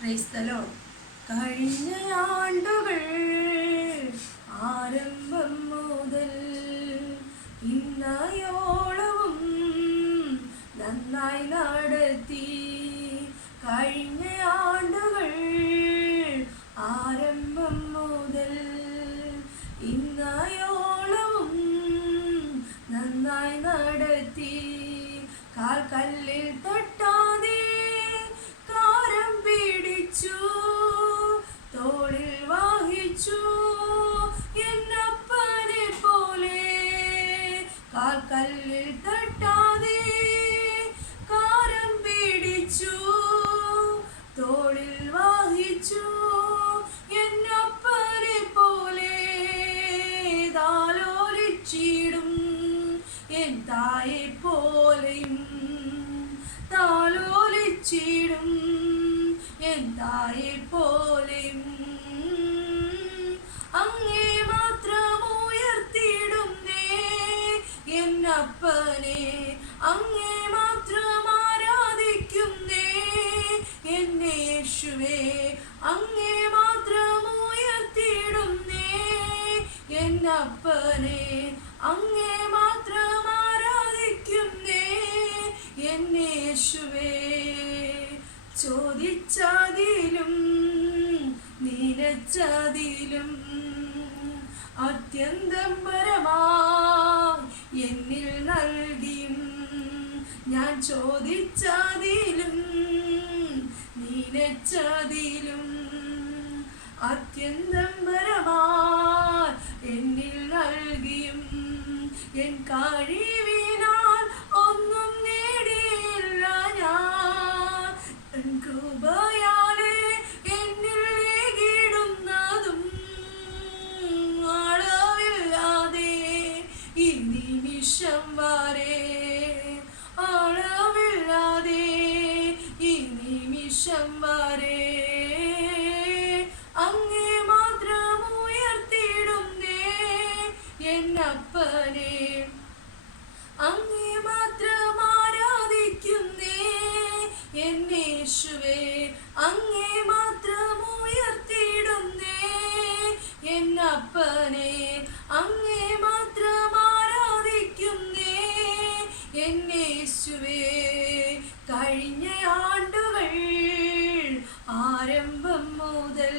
Praise the Lord. കഴിഞ്ഞ ആണ്ടുകൾ ആരംഭം മുതൽ ഇന്നയോളവും നന്നായി നടത്തി. കഴിഞ്ഞ ആണ്ടുകൾ ആരംഭം മുതൽ ഇന്നയോളവും നന്നായി നടത്തി. കാൽക്കല്ലിൽ തട്ടാതെ കാരം പിടിച്ചു, തോളിൽ വഹിച്ചു എന്നപ്പനെ പോലെ. കാൽക്കല്ലിൽ തട്ടാതെ കാരം പിടിച്ചു, തോളിൽ വഹിച്ചു എന്നപ്പനെ പോലെ. താലോലിച്ചിടും എൻ തായെ പോലെയും, താലോലിച്ചിടും എൻ തായെ പോലെയും. അങ്ങേ മാത്രം ഉയർത്തിയിടുന്നേ എന്നപ്പനെ, അങ്ങേ മാത്രം ആരാധിക്കുന്നേ എന്നെ യേശുവേ. അങ്ങേ മാത്രം ഉയർത്തിയിടുന്നേ എന്നപ്പനെ, അങ്ങേ മാത്രം ആരാധിക്കുന്നേ എന്നെ യേശുവേ. ചോദിച്ചതിലും നിനച്ചതിലും അത്യന്തം പരമായി എന്നിൽ നൽകിയും, ഞാൻ ചോദിച്ചതിലും നിനച്ചതിലും അത്യന്തം പരമായി എന്നിൽ നൽകിയും. എൻ കഴിവിനാൽ ഒന്നും നേടിയില്ല ഞാൻ, കൃപയാലെ എന്നിൽ ഏകിടുന്നതും അളവില്ലാതെ ഈ നിമിഷം വരെ, അളവില്ലാതെ ഈ നിമിഷം വരെ. അങ്ങേ മാത്രം ഉയർത്തിയിടുന്നേ എന്നപ്പനെ, അങ്ങേ മാത്രം ആരാധിക്കുന്നേ എന്നെ യേശുവേ. അങ്ങേ മാത്രം ഉയർത്തിയിടുന്നേ എന്നപ്പനെ, അങ്ങേ മാത്രം ആരാധിക്കുന്നേ എന്നെ യേശുവേ. കഴിഞ്ഞ ആണ്ടുകൾ ആരംഭം മുതൽ